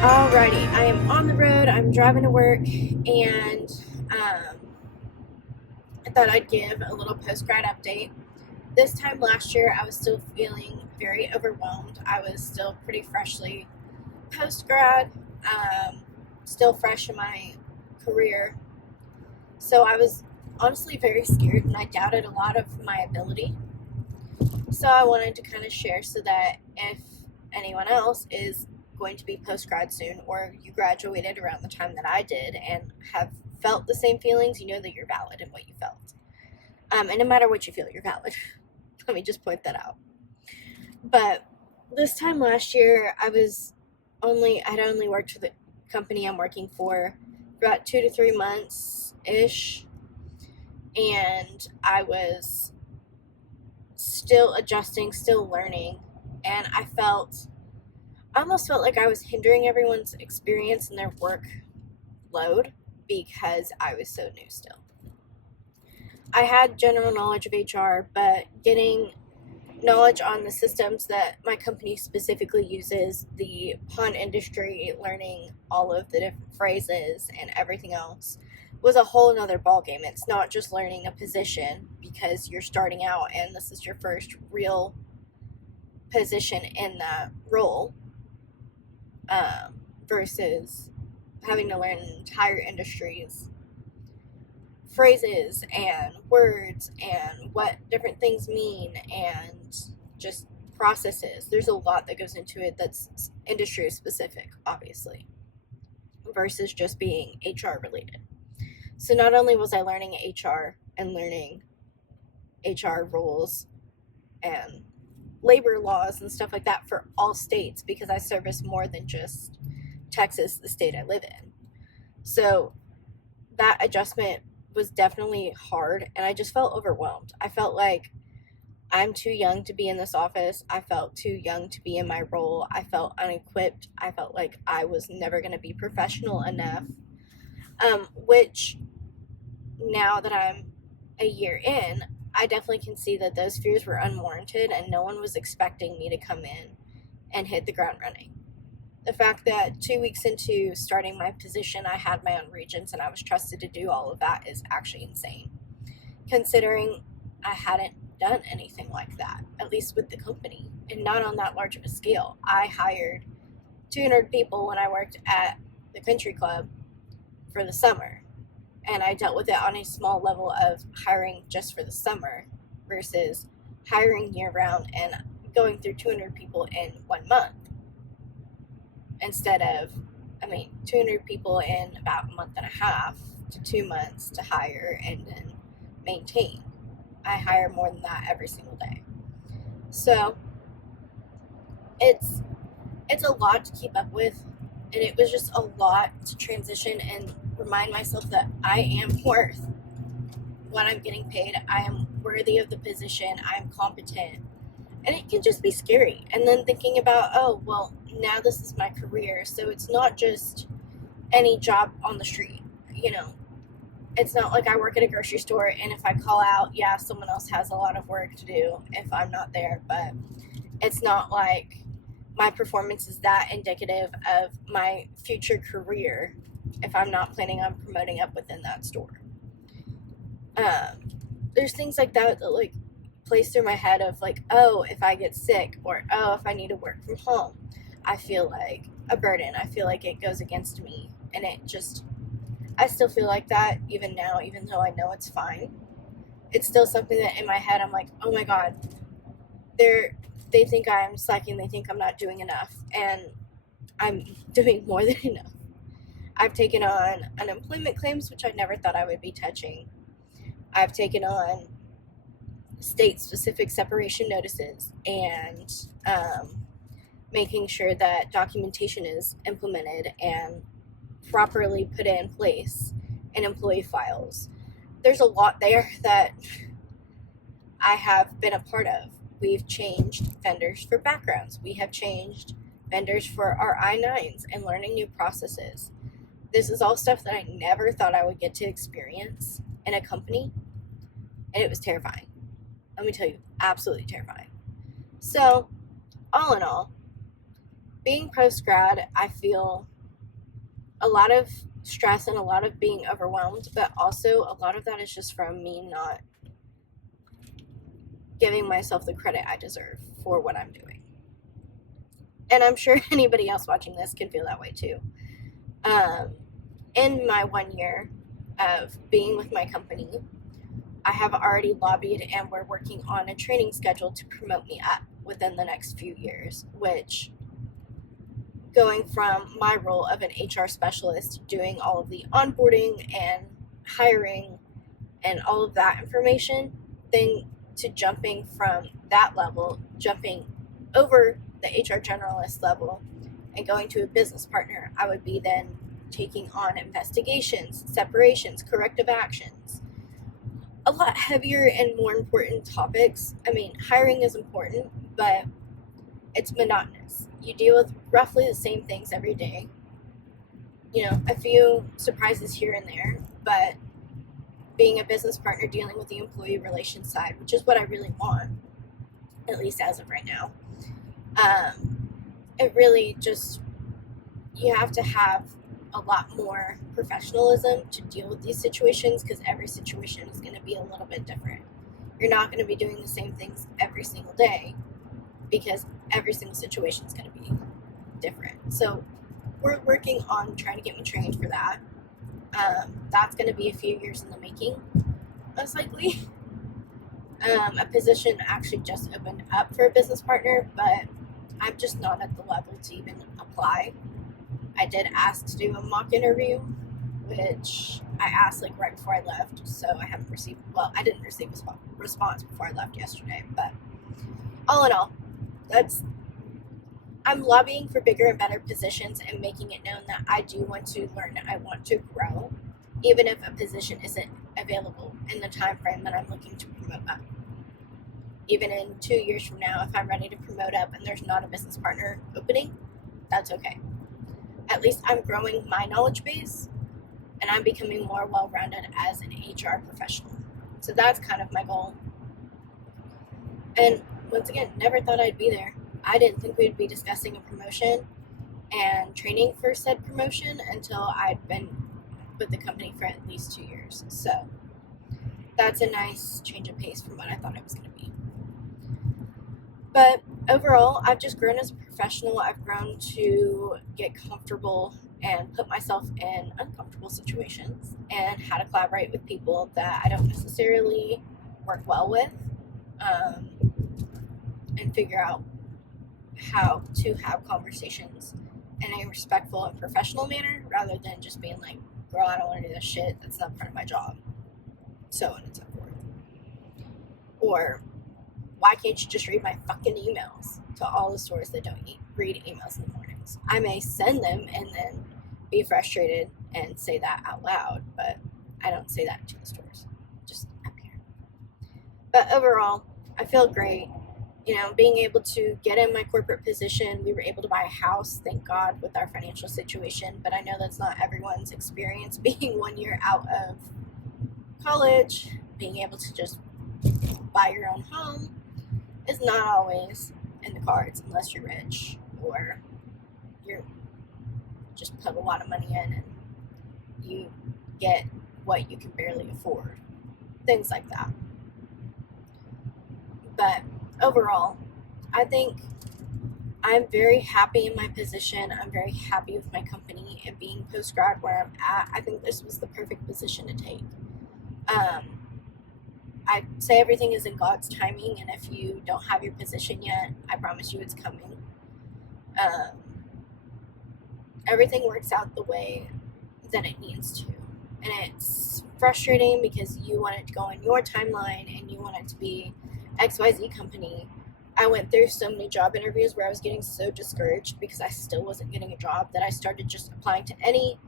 Alrighty, I am on the road, I'm driving to work, and I thought I'd give a little post-grad update. This time last year, I was still feeling very overwhelmed. I was still pretty freshly post-grad, still fresh in my career, so I was honestly very scared, and I doubted a lot of my ability. So I wanted to kind of share so that if anyone else is going to be post-grad soon, or you graduated around the time that I did and have felt the same feelings, you know that you're valid in what you felt. And no matter what you feel, you're valid. Let me just point that out. But this time last year, I'd only worked for the company I'm working for about 2 to 3 months-ish, and I was still adjusting, still learning, and I almost felt like I was hindering everyone's experience and their workload because I was so new still. I had general knowledge of HR, but getting knowledge on the systems that my company specifically uses, the pun industry, learning all of the different phrases and everything else, was a whole nother ballgame. It's not just learning a position because you're starting out and this is your first real position in that role. Versus having to learn an entire industry's phrases and words and what different things mean and just processes. There's a lot that goes into it that's industry specific, obviously, versus just being HR related. So not only was I learning HR and learning HR rules and labor laws and stuff like that for all states, because I service more than just Texas, the state I live in. So that adjustment was definitely hard, and I just felt overwhelmed. I felt like I'm too young to be in this office. I felt too young to be in my role. I felt unequipped. I felt like I was never going to be professional enough, which now that I'm a year in, I definitely can see that those fears were unwarranted and no one was expecting me to come in and hit the ground running. The fact that 2 weeks into starting my position, I had my own regents and I was trusted to do all of that is actually insane, considering I hadn't done anything like that, at least with the company, and not on that large of a scale. I hired 200 people when I worked at the country club for the summer, and I dealt with it on a small level of hiring just for the summer versus hiring year-round and going through 200 people in 1 month instead of, 200 people in about a month and a half to 2 months to hire and then maintain. I hire more than that every single day. So it's a lot to keep up with, and it was just a lot to transition and remind myself that I am worth what I'm getting paid. I am worthy of the position. I'm competent. And it can just be scary. And then thinking about, oh, well, now this is my career. So it's not just any job on the street. It's not like I work at a grocery store and if I call out, yeah, someone else has a lot of work to do if I'm not there. But it's not like my performance is that indicative of my future career if I'm not planning on promoting up within that store. There's things like that like plays through my head of like, oh, if I get sick, or oh, if I need to work from home, I feel like a burden. I feel like it goes against me, and I still feel like that even now, even though I know it's fine. It's still something that in my head I'm like, oh my god, they think I'm slacking, they think I'm not doing enough, and I'm doing more than enough. I've taken on unemployment claims, which I never thought I would be touching. I've taken on state-specific separation notices and making sure that documentation is implemented and properly put in place in employee files. There's a lot there that I have been a part of. We've changed vendors for backgrounds. We have changed vendors for our I-9s and learning new processes. This is all stuff that I never thought I would get to experience in a company, and it was terrifying. Let me tell you, absolutely terrifying. So, all in all, being post-grad, I feel a lot of stress and a lot of being overwhelmed, but also a lot of that is just from me not giving myself the credit I deserve for what I'm doing. And I'm sure anybody else watching this can feel that way too. In my 1 year of being with my company, I have already lobbied and we're working on a training schedule to promote me up within the next few years, which, going from my role of an HR specialist doing all of the onboarding and hiring and all of that information, then to jumping from that level, jumping over the HR generalist level and going to a business partner, I would be then taking on investigations, separations, corrective actions, a lot heavier and more important topics. I mean, hiring is important, but it's monotonous. You deal with roughly the same things every day. You know, a few surprises here and there, but being a business partner dealing with the employee relations side, which is what I really want, at least as of right now, it really just, you have to have a lot more professionalism to deal with these situations, because every situation is going to be a little bit different. You're not going to be doing the same things every single day, because every single situation is going to be different. So we're working on trying to get me trained for that. That's going to be a few years in the making, most likely. A position actually just opened up for a business partner, but I'm just not at the level to even apply. I did ask to do a mock interview, which I asked like right before I left, so I haven't received, well, I didn't receive a response before I left yesterday, but all in all, I'm lobbying for bigger and better positions and making it known that I do want to learn, I want to grow, even if a position isn't available in the time frame that I'm looking to promote up. Even in 2 years from now, if I'm ready to promote up and there's not a business partner opening, that's okay. At least I'm growing my knowledge base and I'm becoming more well-rounded as an HR professional. So that's kind of my goal. And once again, never thought I'd be there. I didn't think we'd be discussing a promotion and training for said promotion until I'd been with the company for at least 2 years. So that's a nice change of pace from what I thought it was going to be. But overall, I've just grown as a professional. I've grown to get comfortable and put myself in uncomfortable situations and how to collaborate with people that I don't necessarily work well with, and figure out how to have conversations in a respectful and professional manner rather than just being like, girl, I don't want to do this shit. That's not part of my job. So on and so forth. Or, why can't you just read my fucking emails to all the stores that don't read emails in the mornings? I may send them and then be frustrated and say that out loud, but I don't say that to the stores, just up here. But overall, I feel great. You know, being able to get in my corporate position, we were able to buy a house, thank God, with our financial situation, but I know that's not everyone's experience. Being 1 year out of college, being able to just buy your own home is not always in the cards unless you're rich or you're just put a lot of money in and you get what you can barely afford, things like that. But overall, I think I'm very happy in my position. I'm very happy with my company, and being post-grad where I'm at, I think this was the perfect position to take. I say everything is in God's timing, and if you don't have your position yet, I promise you it's coming. Everything works out the way that it needs to. And it's frustrating because you want it to go on your timeline and you want it to be XYZ company I went through so many job interviews where I was getting so discouraged because I still wasn't getting a job that I started just applying to any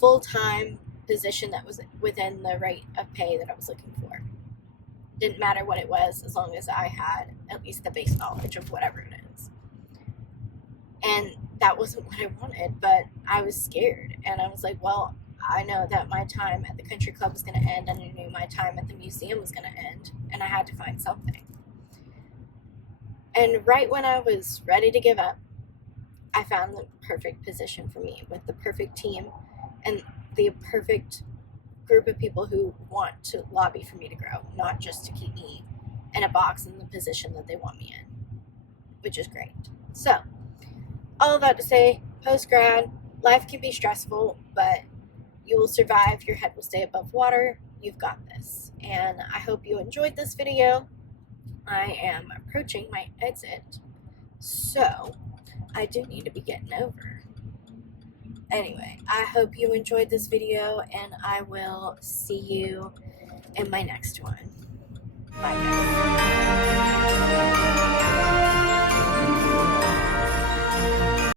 full-time position that was within the rate of pay that I was looking for. Didn't matter what it was, as long as I had at least the base knowledge of whatever it is. And that wasn't what I wanted, but I was scared. And I was like, well, I know that my time at the country club was going to end, and I knew my time at the museum was going to end, and I had to find something. And right when I was ready to give up, I found the perfect position for me with the perfect team and the perfect group of people who want to lobby for me to grow, not just to keep me in a box in the position that they want me in, which is great. So, all of that to say, post-grad, life can be stressful, but you will survive. Your head will stay above water. You've got this. And I hope you enjoyed this video. I am approaching my exit, so I do need to be getting over. Anyway, I hope you enjoyed this video, and I will see you in my next one. Bye, guys.